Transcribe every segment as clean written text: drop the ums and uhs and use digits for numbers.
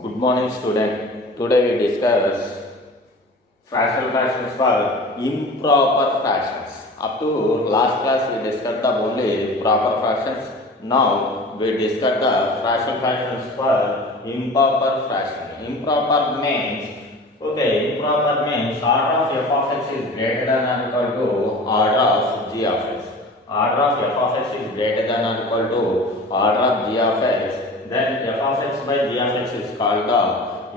Good morning, student. Today we discuss fractional fractions for improper fractions. Up to last class we discussed the only proper fractions. Now we discuss the fractional fractions for improper fraction. Improper means improper means order of f of x is greater than or equal to order of g of x. Order of f of x is greater than or equal to order of g of x. Then f of x by g of x is called the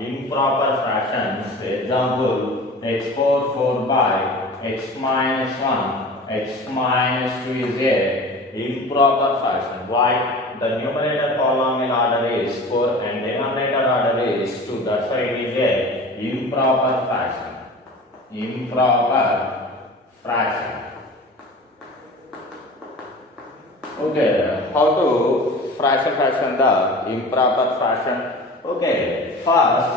improper fractions. Example, x4 4 by x minus 1, x minus 2 is a improper fraction. Why? The numerator polynomial order is 4 and denominator order is 2. That's why it is a improper fraction. Improper fraction. Okay, how to fraction the improper fraction? Okay, first,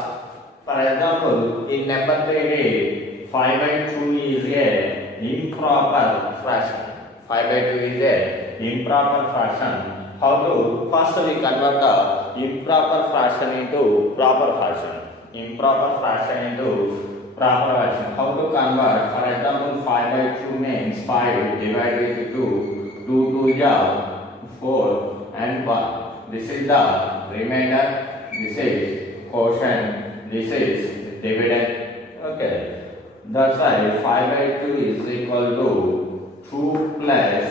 for example, in number 3, 5 by 2 is a improper fraction. 5 by 2 is a improper fraction. How to? First we convert the improper fraction into proper fraction. Improper fraction into proper fraction. How to convert? For example, 5 by 2 means 5 divided with 2. 2 is 4 and 1. This is the remainder. This is quotient. This is dividend. Okay. That's why 5 by 2 is equal to 2 plus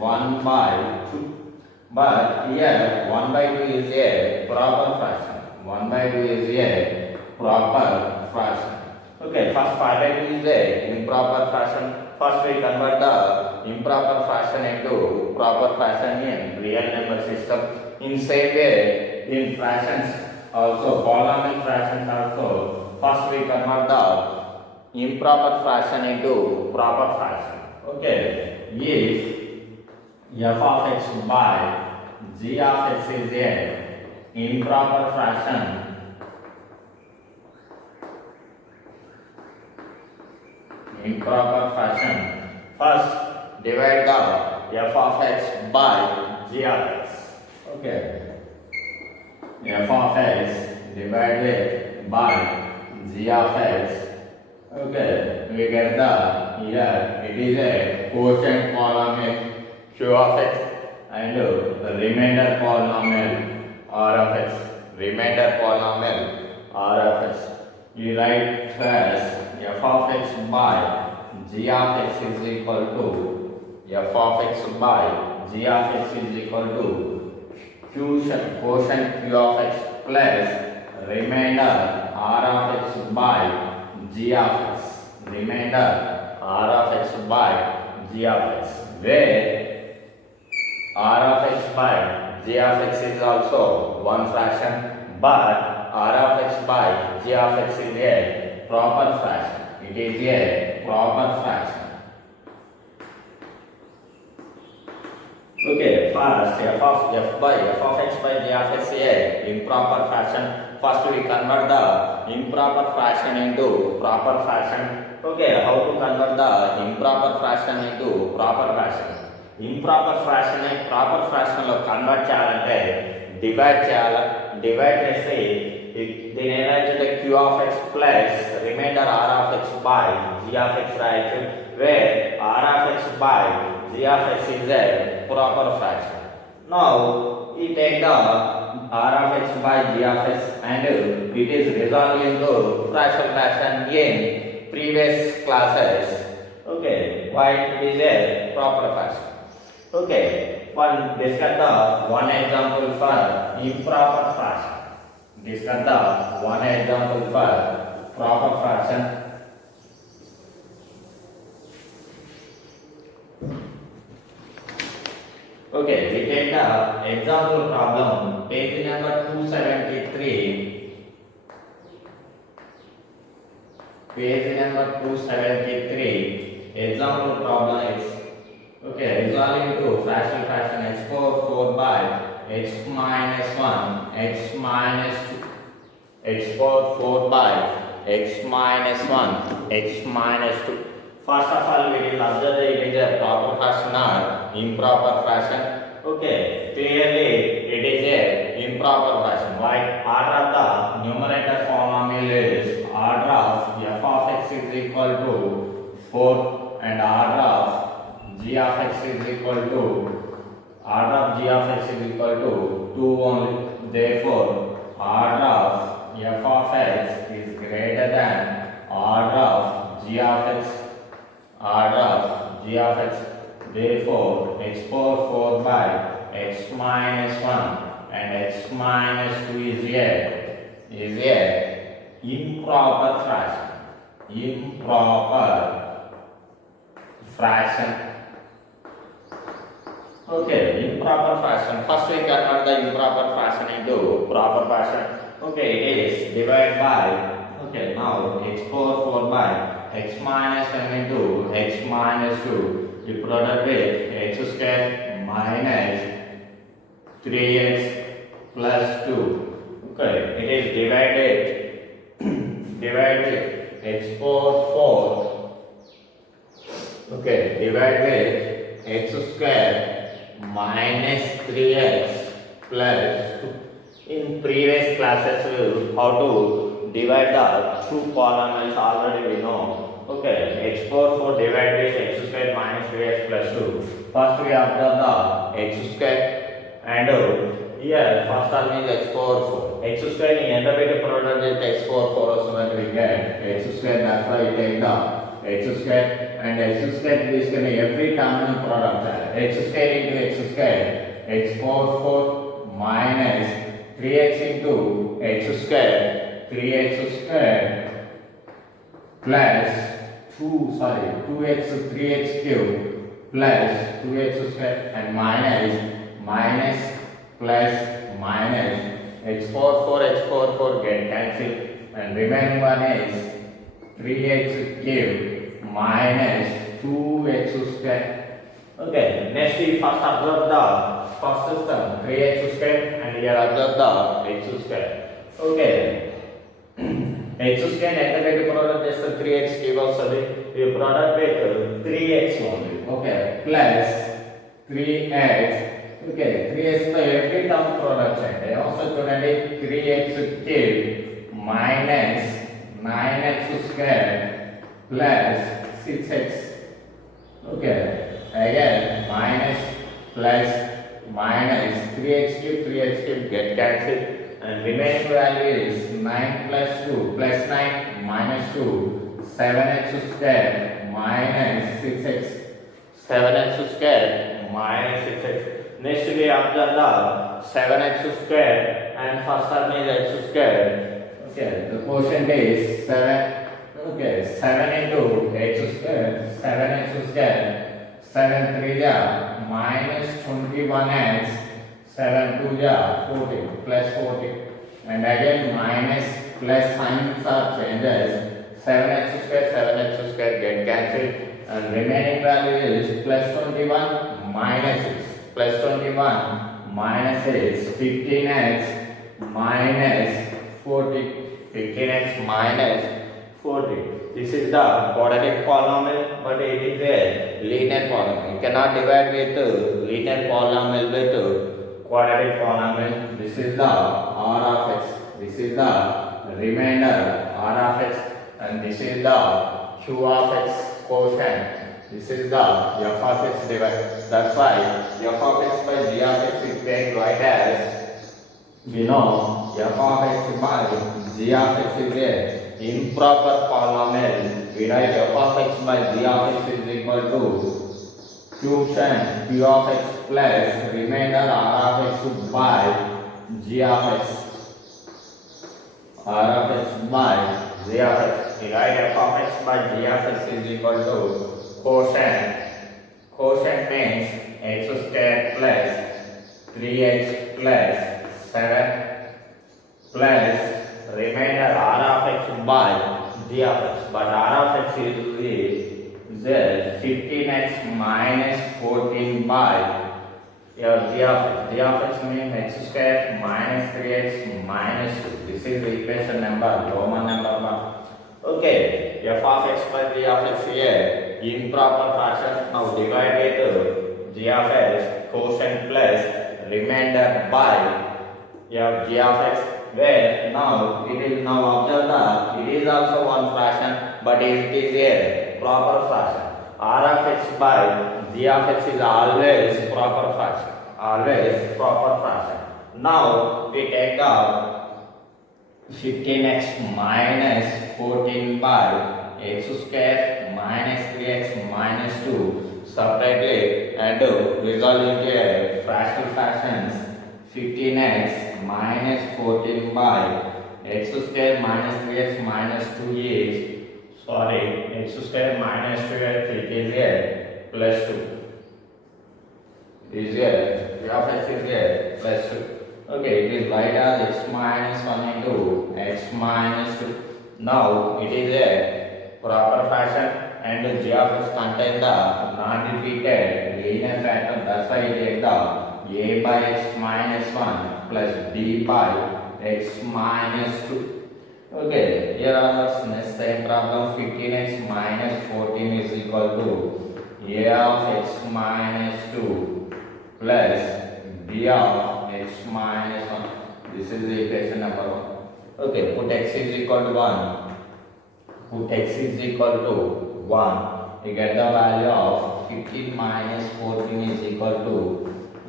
1 by 2. But here 1 by 2 is a proper fraction. 1 by 2 is a proper fraction. Okay. First 5 by 2 is a improper fraction. First we convert the improper fraction into proper fraction in real number system. In same way, in fractions also, polynomial fractions also, first we convert the improper fraction into proper fraction. Okay, if f of x by g of x is a improper fraction, first divide the f of x by g of x. Okay, f of x divided by g of x. Okay, we get the here it is a quotient polynomial q of x and the remainder polynomial r of x. Remainder polynomial r of x. You write as f of x by g of x is equal to f of x by g of x is equal to quotient q of x plus remainder r of x by g of x. Remainder r of x by g of x, where r of x by g of x is also one fraction, but r of x by g of x is a proper fraction. It is a proper fraction. Okay, first f of x by g of x is a improper fraction. First we convert the improper fraction into proper fraction. Okay, how to convert the improper fraction into proper fraction? Improper fraction proper fraction లో convert చేయాలంటే divide చేయాలి. Divide చేసి దీని ఏమైతే q of x plus remainder r of x by g of x రాయొచ్చు, where r of x by g of x is a proper fraction. Now we take the r of x by g of x and it is resolved into fractional fraction in previous classes. Okay, why it is a proper fraction? Okay, discuss the one example for improper fraction. Discuss the one example for proper fraction. Okay, we take the example problem, page number 273. Page number 273. Example problem is resolving to fractional fraction x4 4 by x minus 1 x minus 2 x4 4 by x minus 1 x minus 2. First of all, we will observe that it is a proper fraction or improper fraction. Okay, clearly it is a improper fraction. Why? Order of the numerator polynomial is order of f of x is equal to 4 and order of g of x is equal to order of g of x is equal to 2 only. Therefore, order of f of x is greater than order of g of x. Order of g of x. Therefore, x power 4 by x minus 1 and x minus 2 is a improper fraction. Improper fraction. Okay, improper fraction. First we convert the improper fraction into proper fraction. Okay, it is divided by, okay, now x power 4 by x minus 1 into x minus 2. The product with x square minus 3x plus 2. Okay, it is divided x power 4. Okay, divided with x square minus 3x plus 2. In previous classes, how to divide the two polynomials already we know. Okay, x power 4 divided with x square minus 3x plus 2. First we observe the x square and here first term is x power 4. X square in derivative product with x power 4 so that we get x square. That's why we take the x square and x square is going to every term in product. X square into x square, x power 4 minus 3x into x square, 3x square plus 2x 3x cube plus 2x square and minus plus minus x power 4 get cancelled and remaining one is 3x cube minus 2x square. Okay, next we first observe the first system 3x square and here observe the x square. Okay. x square negative product is 3x cube also the product with 3x only. Okay, plus 3x. Okay, 3x the every term product and also 3x cube minus 9x square plus 6x. Okay, again minus plus minus 3x cube get cancelled. And remaining value is 9 plus 2 plus 9 minus 2 7x square minus 6x 7x square minus 6x. Next we observe the 7x square and first term is x square. Okay, the quotient is 7. Okay, 7 into x square 7x square 7 3 ja minus 21x 7 2 ja 40 plus 40 and again minus plus signs are changes 7x square get cancelled and remaining value is plus 21 minus 6 plus 21 minus 6 15x minus 40 15x minus 40. This is the quadratic polynomial but it is a linear polynomial. You cannot divide with linear polynomial with quadratic polynomial. This is the r of x. This is the remainder r of x and this is the q of x quotient. This is the f of x divided. That's why f of x by g of x is being write as we know f of x by g of x is a improper polynomial. We write f of x by g of x is equal to quotient q of x plus remainder r of x by g of x. R of x by g of x. We write f of x by g of x is equal to quotient. Quotient means x square plus 3x plus 7 plus remainder r of x by g of x. But r of x is the 15x minus 14 by your g of x. G of x means x square minus 3x minus 2. This is the equation number, Roman number 1. Okay, f of x by g of x here, improper fraction. Now divide with g of x, quotient plus remainder by your g of x. where now it is now observe that it is also one fraction, but it is a proper fraction. R of x by g of x is always proper fraction. Always proper fraction. Now we take the 15x minus 14 by x square minus 3x minus 2 separately and resolve into a fractional fractions. 15x minus 14 by x square minus 3x minus 2 is x square minus 2x it is a plus 2 is a g of x is a plus 2. Okay, it is right as x minus 1 into x minus 2. Now it is a proper fraction and g of x contains the non-repeated linear factor. That's why it is the a by x minus 1 plus b by x minus 2. Okay, here our next same problem. 15x minus 14 is equal to a of x minus 2 plus b of x minus 1. This is the equation number 1. Okay, put x is equal to 1. Put x is equal to 1. You get the value of 15 minus 14 is equal to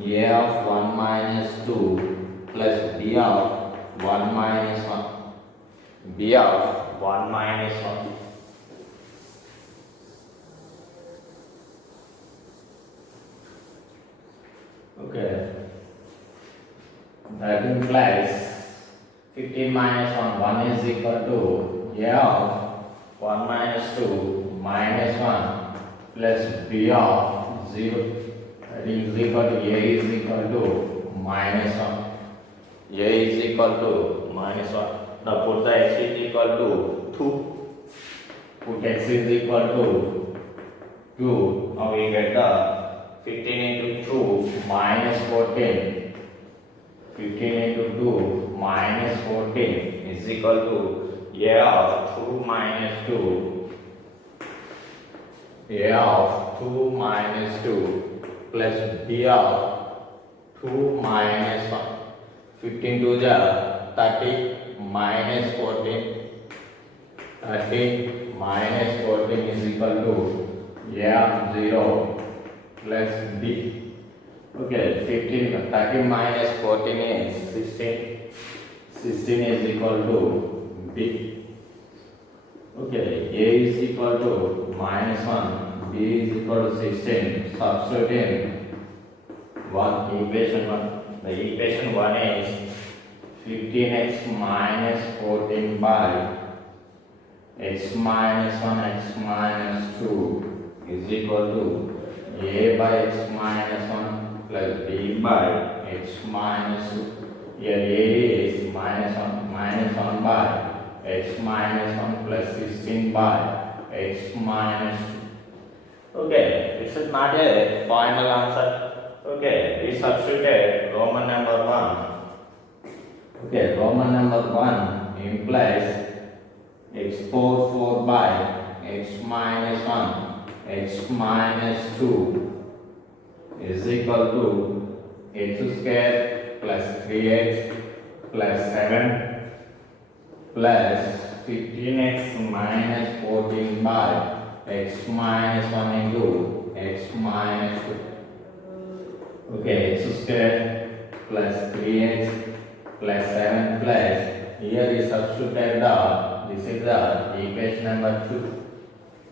a of 1 minus 2 plus b of 1 minus 1. B of 1 minus 1. Okay. That implies 15 minus 1. 1 is equal to a of 1 minus 2 minus 1 plus b of 0. That is equal to a is equal to minus 1. A is equal to minus 1. Now put the x is equal to 2. Put x is equal to 2. Now we get the 15 into 2 minus 14. 15 into 2 minus 14 is equal to a of 2 minus 2. A of 2 minus 2 plus b of 2 minus 1. 15 to the 30 minus 14. 30 minus 14 is equal to a of 0 plus b. Okay, 30 minus 14 is 16. 16 is equal to b. Okay, a is equal to minus 1, b is equal to 16. Substitute in equation 1. The equation 1 is 15x minus 14 by x minus 1 x minus 2 is equal to a by x minus 1 plus b by x minus 2. Here a is minus 1 by x minus 1 plus 16 by x minus 2. Okay, this is not a final answer. Okay, we substitute Roman number 1. Okay, Roman number 1 implies x power 4 by x minus 1 x minus 2 is equal to x square plus 3x plus 7 plus 15x minus 14 by x minus 1 into x minus 2. Okay, x square plus 3x plus 7 plus, here is substituted this is the equation number 2.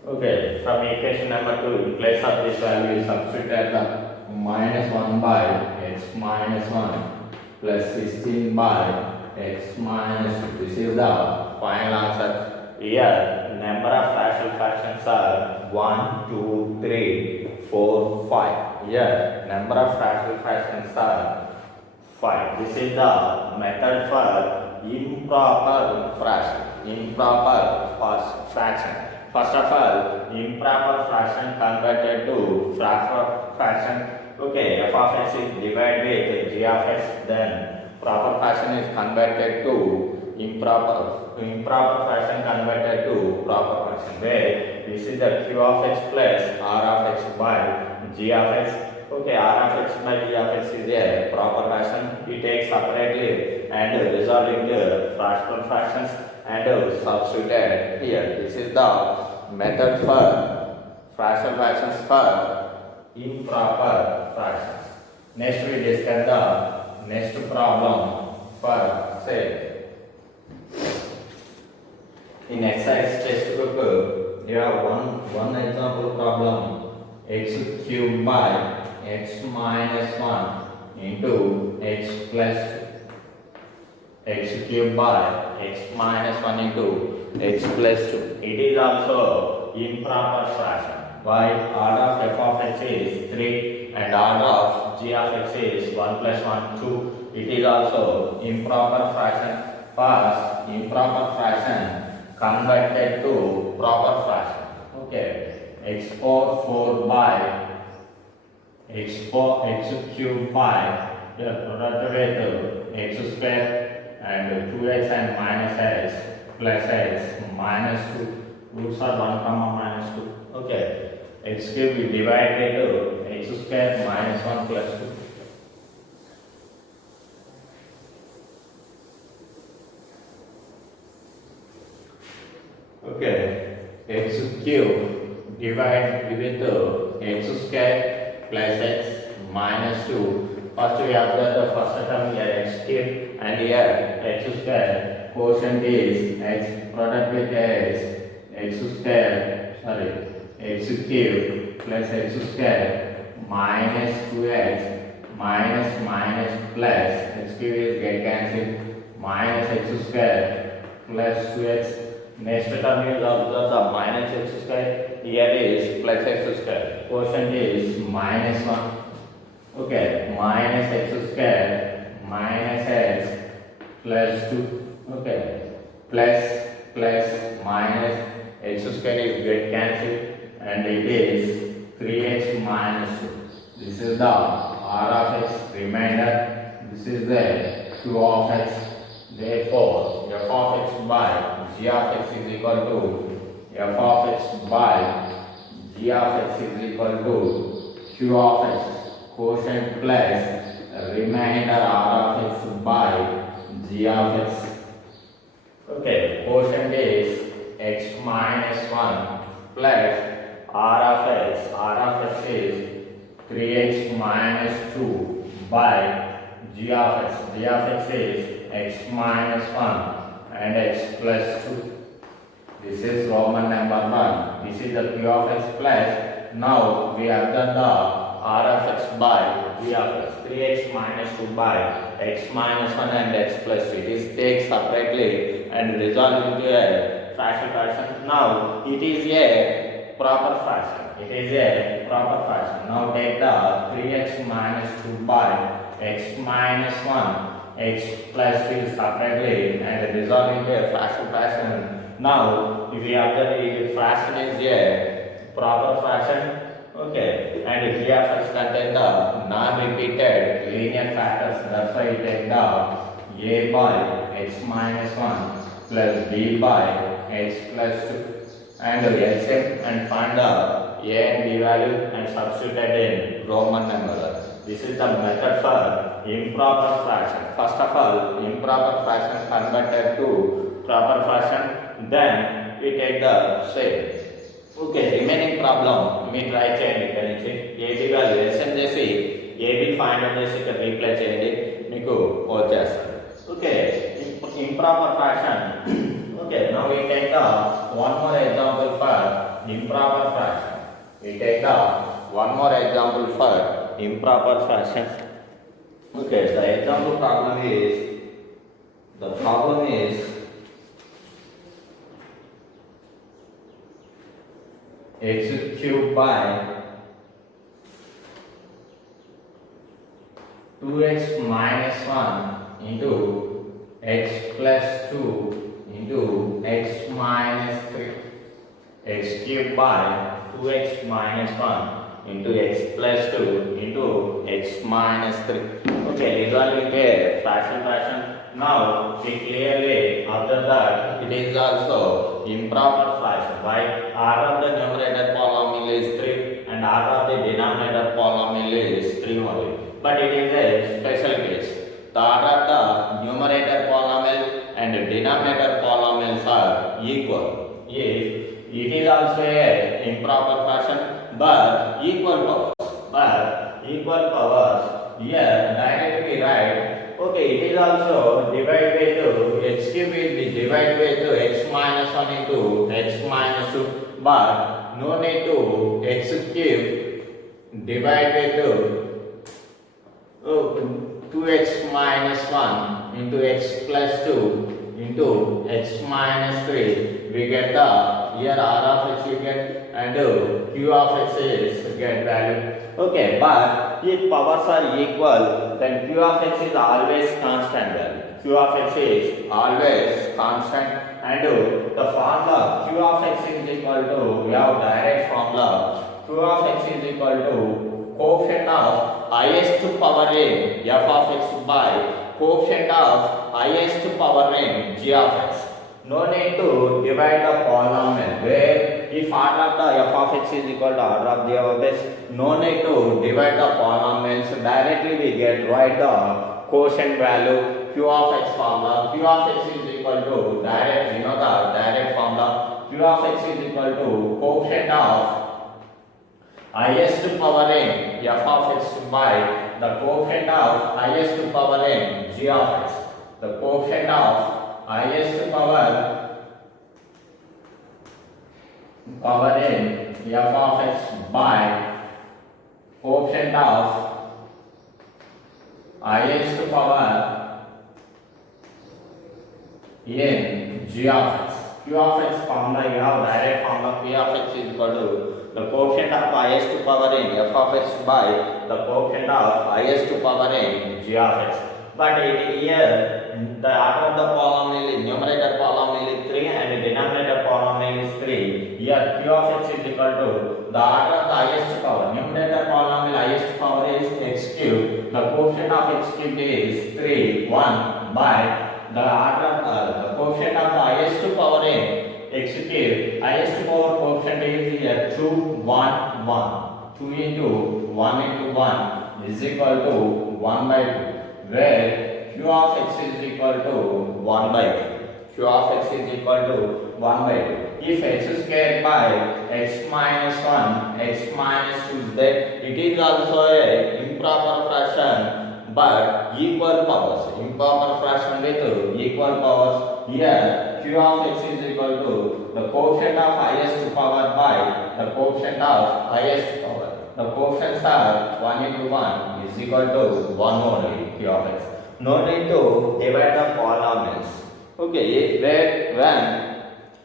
Okay, from equation number 2, in place of this value, you substitute the minus 1 by x minus 1 plus 16 by x minus 2. This is the final answer. Here, number of rational fractions are 1, 2, 3, 4, 5. Here, number of rational fractions are 5. This is the method for improper fraction. Improper fraction. First of all, improper fraction converted to proper fraction. Okay, f of x is divided with g of x. Then proper fraction is converted to improper fraction converted to proper fraction. Where this is the q of x plus r of x by g of x. Okay, R of x by g of x is a proper fraction. We take separately and resolve into fractional fractions and substitute here. This is the method for fractional fractions for improper fractions. Next we discuss the next problem for say in exercise textbook you have one example problem x cubed by x minus 1 into x plus 2. X cubed by x minus 1 into x plus 2. It is also improper fraction. Why? Order of f of x is 3 and order of g of x is 1 plus 1 2. It is also improper fraction. First, improper fraction converted to proper fraction. Okay, x power 4 by x cubed by the product with x square and 2x and minus x plus x minus 2. Roots are 1 comma minus 2. Okay, x cubed we divide into x square minus 1 plus 2. Okay, x cube divide with x square plus x minus 2. First we observe the first term here x cube and here x square. Quotient is x product with x square x cube plus x square minus 2x minus plus x cube is get cancelled minus x square plus 2x. Next term is observe the minus x square, here is plus x square. Quotient is minus 1. Okay, minus x square minus x plus 2. Okay, plus minus x square is get cancelled and it is 3x minus 2. This is the r of x remainder. This is the q of x. Therefore, f of x by g of x is equal to f of x by g of x is equal to q of x quotient plus remainder r of x by g of x. Okay, quotient is x minus 1 plus r of x. R of x is 3x minus 2 by g of x. G of x is x minus 1 and x plus 2. This is Roman number 1. This is the q of x plus. Now we have done the r of x by g of x. 3x minus 2 by x minus 1 and x plus 2. It is take separately and resolve into a fraction. Now it is a proper fraction. It is a proper fraction. Now take the 3x minus 2 by x minus 1 x plus 2 separately and resolve into a fraction. Now if we observe the fraction is a proper fraction. Okay, and g of x contain the non-repeated linear factors. That's why we take the a by x minus 1 plus b by x plus 2 and LCM and find the a and b value and substitute it in Roman number. This is the method for improper fraction. First of all, improper fraction converted to proper fraction. Then we take the same. Okay, remaining problem me try చేయండి ఇక్కడ నుంచి AB value SN చేసి AB find out చేసి ఇక్కడ reply చేయండి మీకు code చేస్తాను. Okay, improper fraction. Okay, now we take the one more example for improper fraction. We take the one more example for improper fraction. Okay, the example problem is x cubed by 2x minus 1 into x plus 2 into x minus 3. X cubed by 2x minus 1 into x plus 2 into x minus 3. Okay, resolve into a fraction. Now we clearly observe that it is also improper fraction. Why? R of the numerator polynomial is 3 and R of the denominator polynomial is HCube only. But it is a special case. The order of the numerator polynomial and denominator polynomials are equal. If it is also a improper fashion, but equal powers, here directly write. Okay, it is also divided by 2. H cube will be divided by 2 x minus 1 into x minus 2, but no need to x cube divide by 2x minus 1 into x plus 2 into x minus 3. We get the here r of x we get and q of x is get value. Okay, but if powers are equal, then q of x is always constant value. Q of x is always constant, and the formula q of x is equal to, we have direct formula, q of x is equal to coefficient of highest power in f of x by coefficient of highest power in g of x. No need to divide the polynomial, where if order of the f of x is equal to order of g of x, no need to divide the polynomials. Directly we get write the quotient value q of x formula. Q of x is equal to direct, the direct formula. Q of x is equal to coefficient of highest power in f of x by the coefficient of highest power in g of x. The coefficient of highest power in f of x by coefficient of highest power in g of x. Q of x formula, you have direct formula. P of x is equal to the coefficient of highest power in f of x by the coefficient of highest power in g of x. But here the order of the polynomial is numerator polynomial is 3 and denominator polynomial is 3. Here q of x is equal to the order of the highest power. Numerator polynomial highest power is x cube. The coefficient of x cube is 3, 1 by the order the coefficient of the highest power in x cube. Highest power coefficient is here 2, 1, 1. 2 into 1 into 1 is equal to 1 by 2, where q of x is equal to 1 by 2. Q of x is equal to 1 by 2. If x squared by x minus 1, x minus 2 is there, it is also a improper fraction but equal powers. Improper fraction with equal powers. Here q of x is equal to the coefficient of highest power by the coefficient of highest power. The coefficients are 1 into 1 is equal to 1 only, q of x. No need to divide the polynomials. Okay, when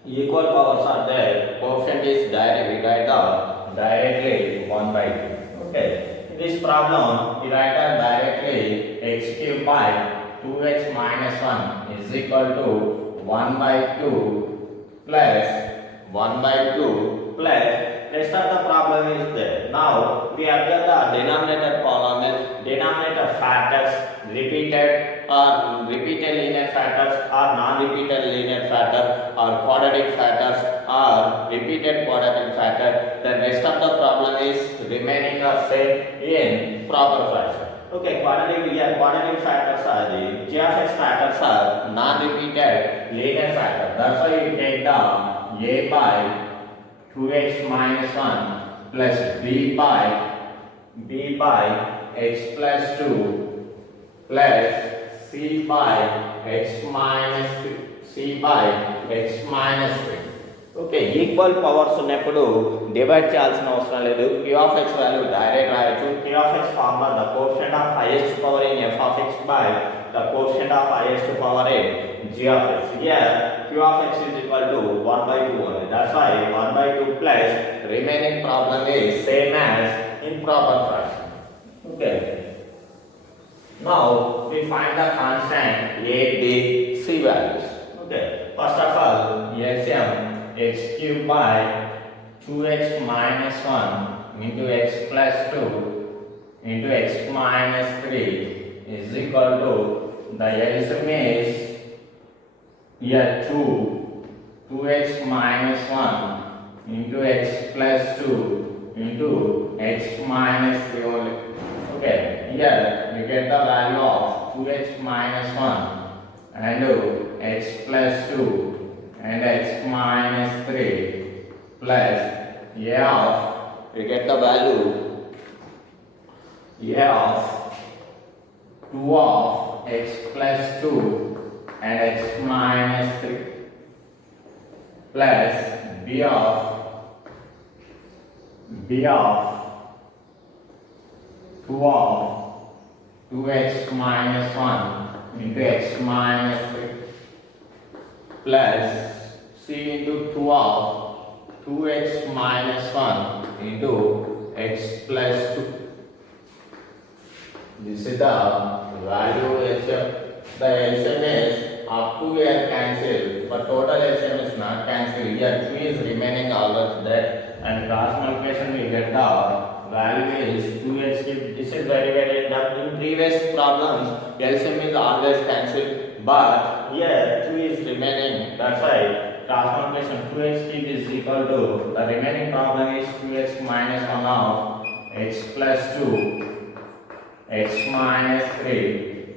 equal powers are there, coefficient is direct, we write directly 1 by 2. Okay, in this problem, we write directly x cube by 2x minus 1 is equal to 1 by 2 plus 1 by 2 plus rest of the problem is there. Now we observe the denominator polynomial, denominator factors, repeated linear factors or non-repeated linear factor or quadratic factors or repeated quadratic factor. The rest of the problem is remaining the same in proper fraction. Okay, quadratic factors are the g of x factors are non-repeated linear factor. That's why you take the a by 2x minus 1 plus b by x plus 2 plus c by x minus 3. Okay, equal powers ఉన్నప్పుడు divide చేయాల్సిన అవసరం లేదు. q of x value direct రాయొచ్చు. q of x formula the coefficient of highest power in f of x by the coefficient of highest power in g of x. Here q of x is equal to 1 by 2 only. That's why 1 by 2 plus remaining problem is same as improper fraction. Okay. Now we find the constant a, b, c values. Okay. First of all, LCM x cube by 2x minus 1 into x plus 2 into x minus 3 is equal to the LCM is here 2x minus 1 into x plus 2 into x minus 3 only. Okay, here we get the value of 2x minus 1 and x plus 2 and x minus 3 plus a of, we get the value a of 2 of x plus 2 and x minus 3 plus b of 2 of 2x minus 1 into x minus 3 plus c into 2 of 2x minus 1 into x plus 2. This is the value HF. The LCM is up to here cancelled, but total LCM is not cancelled. Here 3 is remaining always there, and cross multiplication we get the value is 2x. This is very tough. In previous problems, LCM is always cancelled, but here 2 is remaining. That's why cross multiplication 2x cube is equal to, the remaining problem is 2x minus 1 of x plus 2 x minus 3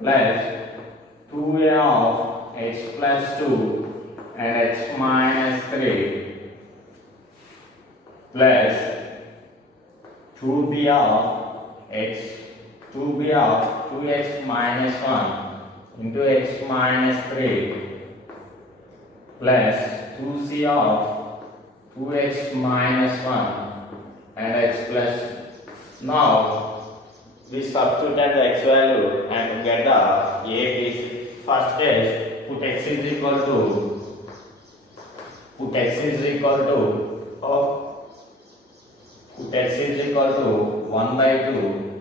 plus 2a of x plus 2 and x minus 3 plus 2b of 2x minus 1 into x minus 3 plus 2c of 2x minus 1 and x plus. Now we substitute the x value and get the a is first case. Put x is equal to put x is equal to 1 by 2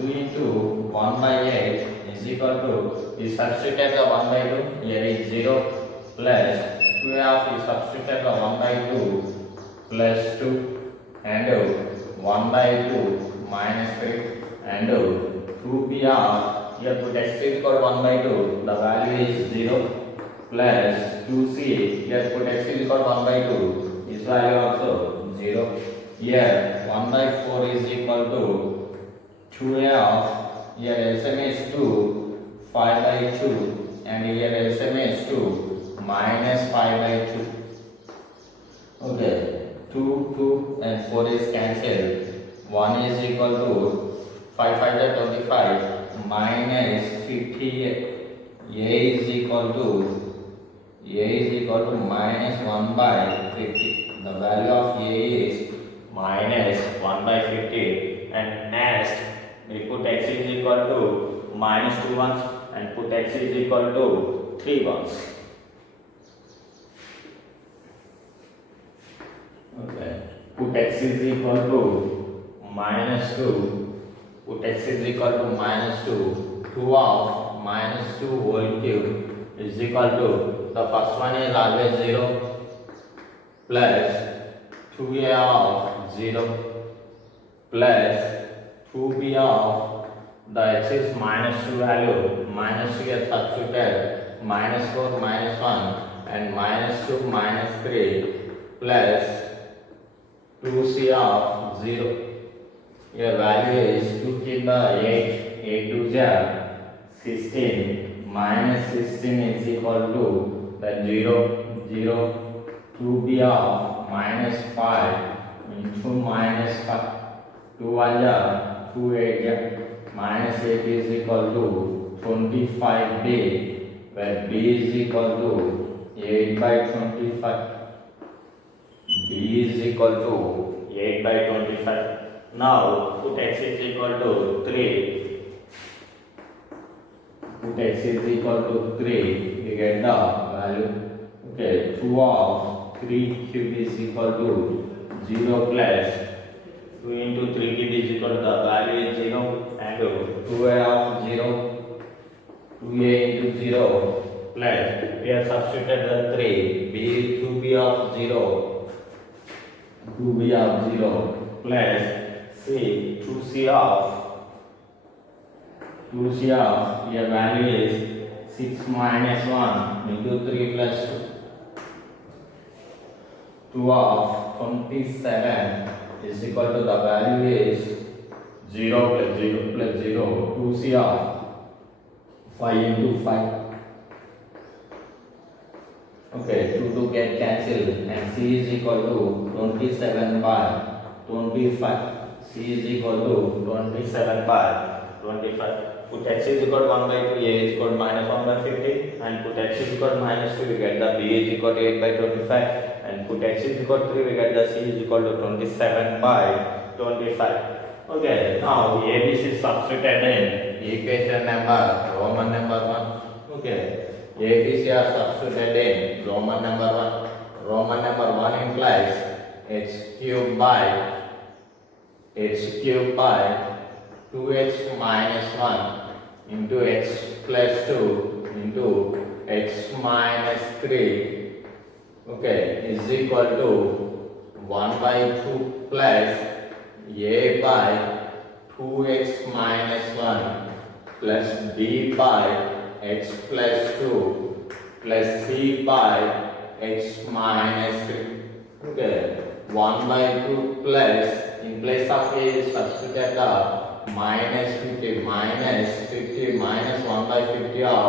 2 into 1 by 8 is equal to, we substitute the 1 by 2, here is 0 plus 2 of, we substitute the 1 by 2 plus 2 and 1 by 2 minus 3 and 2b of, here put x is equal to 1 by 2, the value is 0 plus 2c, here put x is equal to 1 by 2, this value also 0. Here 1 by 4 is equal to 2a of, here LCM is 2, 5 by 2 and here LCM is 2, minus 5 by 2. Okay, 2 and 4 is cancelled. 1 is equal to 5 5 is 25 minus 50. A is equal to minus 1 by 50. The value of A is minus 1 by 50. And next we put x is equal to minus 2 ones and put x is equal to 3 ones. Okay. Put x is equal to minus 2, put x is equal to minus 2, 2 of minus 2 whole cube is equal to, the first one is always 0 plus 2a of 0 plus 2b of, the x is minus 2 value, minus 2 is substituted, minus 4 minus 1 and minus 2 minus 3 plus 2c of 0. Your value is 2 keep the 8 to 16 minus 16 is equal to the 0 2b of minus 5 into minus 5 2 1 2 8 minus 8 is equal to 25b, where b is equal to 8 by 25. b is equal to 8 by 25. Now put x is equal to 3. Put x is equal to 3. We get the value. Okay, 2 of 3 cube is equal to 0 plus 2 into 3 cube is equal to, the value is 0 and 2a of 0, 2a into 0 plus, we have substituted the 3, b 2b of 0, 2b of 0 plus C, 2c of, your value is 6 minus 1 into 3 plus 2 of 27 is equal to, the value is 0 plus 0 plus 0, 2c of 5 into 5. Okay, 2 get cancelled and c is equal to 27 by 25. c is equal to 27 by 25. Put x is equal to 1 by 2, a is equal to minus 1 by 50, and put x is equal to minus 2, we get the b is equal to 8 by 25, and put x is equal to 3, we get the c is equal to 27 by 25. Okay, now ABC is substituted in equation number Roman number 1. Okay, ABC are substituted in Roman number 1. Roman number 1 implies x cubed by 2x minus 1 into x plus 2 into x minus 3, okay, is equal to 1 by 2 plus a by 2x minus 1 plus b by x plus 2 plus c by x minus 3. Okay, 1 by 2 plus, in place of a substitute the minus 50 minus 1 by 50 of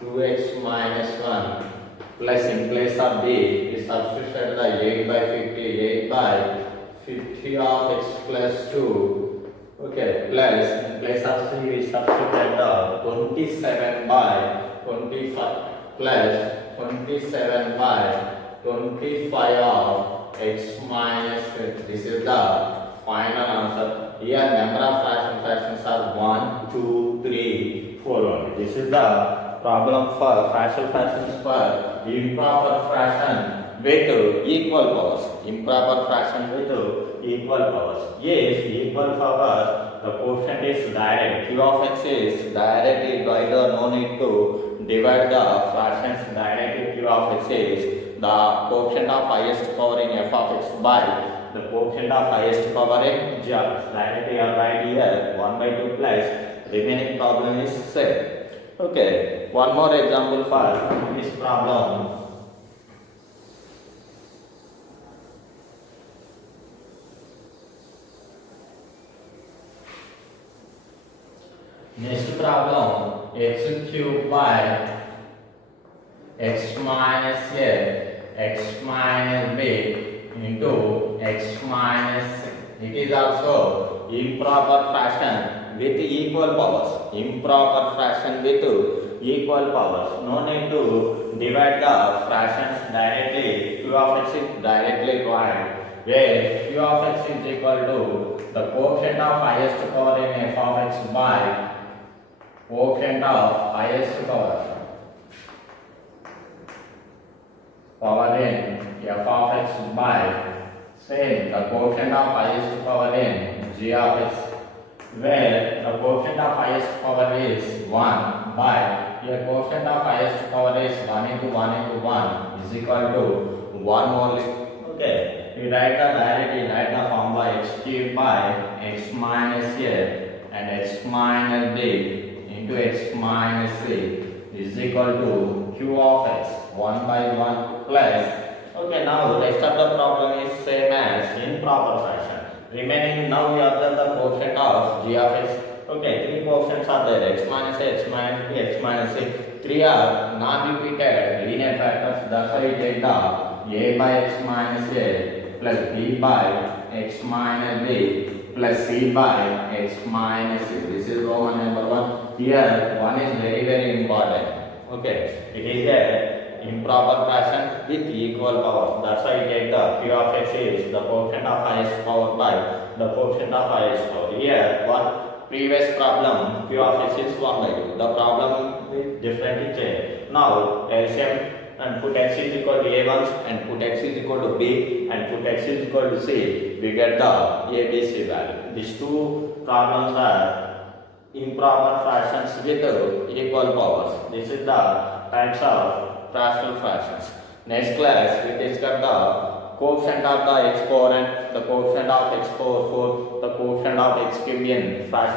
2x minus 1 plus, in place of b is substitute the 8 by 50 of x plus 2. Okay, plus in place of c we substitute the 27 by 25 plus 27 by 25 of x minus 3. This is the final answer. Here number of fractions are 1, 2, 3, 4 only. This is the problem for fractional fractions for improper fraction with equal powers. Improper fraction with equal powers. If equal powers, the quotient is direct. Q of x is directly divided. No need to divide the fractions directly. Q of x is the quotient of highest power in f of x by the quotient of highest power in g of x. Directly or right here 1 by 2 plus remaining problem is set. Okay, one more example for this problem. Next problem, x cubed by x minus a x minus b into x minus 6. It is also improper fraction with equal powers. Improper fraction with equal powers. No need to divide the fractions directly. Q of x is directly required, where Q of x is equal to the quotient of highest power in f of x by quotient of highest power in f of x by same the quotient of highest power in g of x, where the quotient of highest power is 1 by here quotient of highest power is 1 into 1 into 1 is equal to 1 only. Okay, we write the directly write the formula x cubed by x minus a and x minus b into x minus 3 is equal to q of x 1 by 1 plus. Okay, now rest of the problem is same as improper fraction. Remaining now we observe the quotient of g of x. Okay, three quotients are there: x minus a, x minus b, x minus c. Three are non-repeated linear factors. That's why we take the a by x minus a plus b by x minus b plus c by x minus c. This is Roman number 1. Here 1 is very important. Okay, it is a improper fraction with equal powers. That's why we take the q of x is the quotient of highest power by the quotient of highest power. Here one previous problem q of x is 1 by 2. The problem is differently changed. Now LCM and put x is equal to a once and put x is equal to b and put x is equal to c. We get the ABC value. These two problems are improper fractions with equal powers. This is the types of fractional fractions. Next class we discuss the quotient of the exponent, the quotient of x power 4, the quotient of x cubed in fractional